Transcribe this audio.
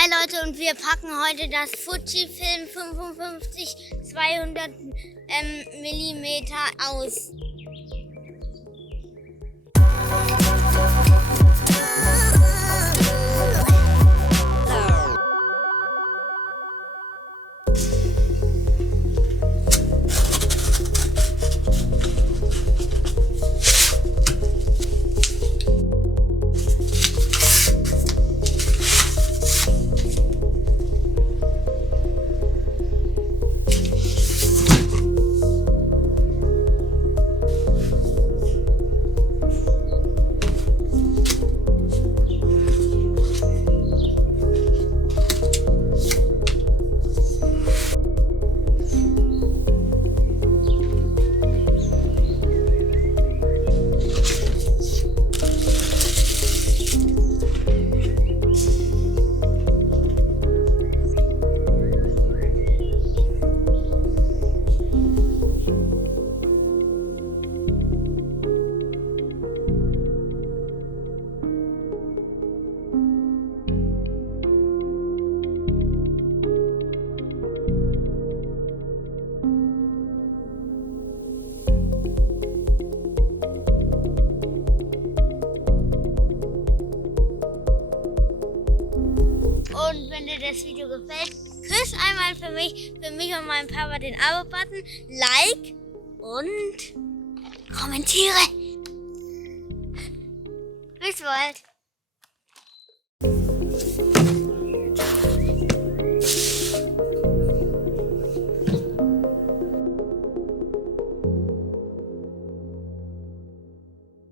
Hi Leute, und wir packen heute das Fujifilm 55 200 mm aus. Und wenn dir das Video gefällt, küss einmal für mich und meinen Papa den Abo-Button, Like und kommentiere. Bis bald.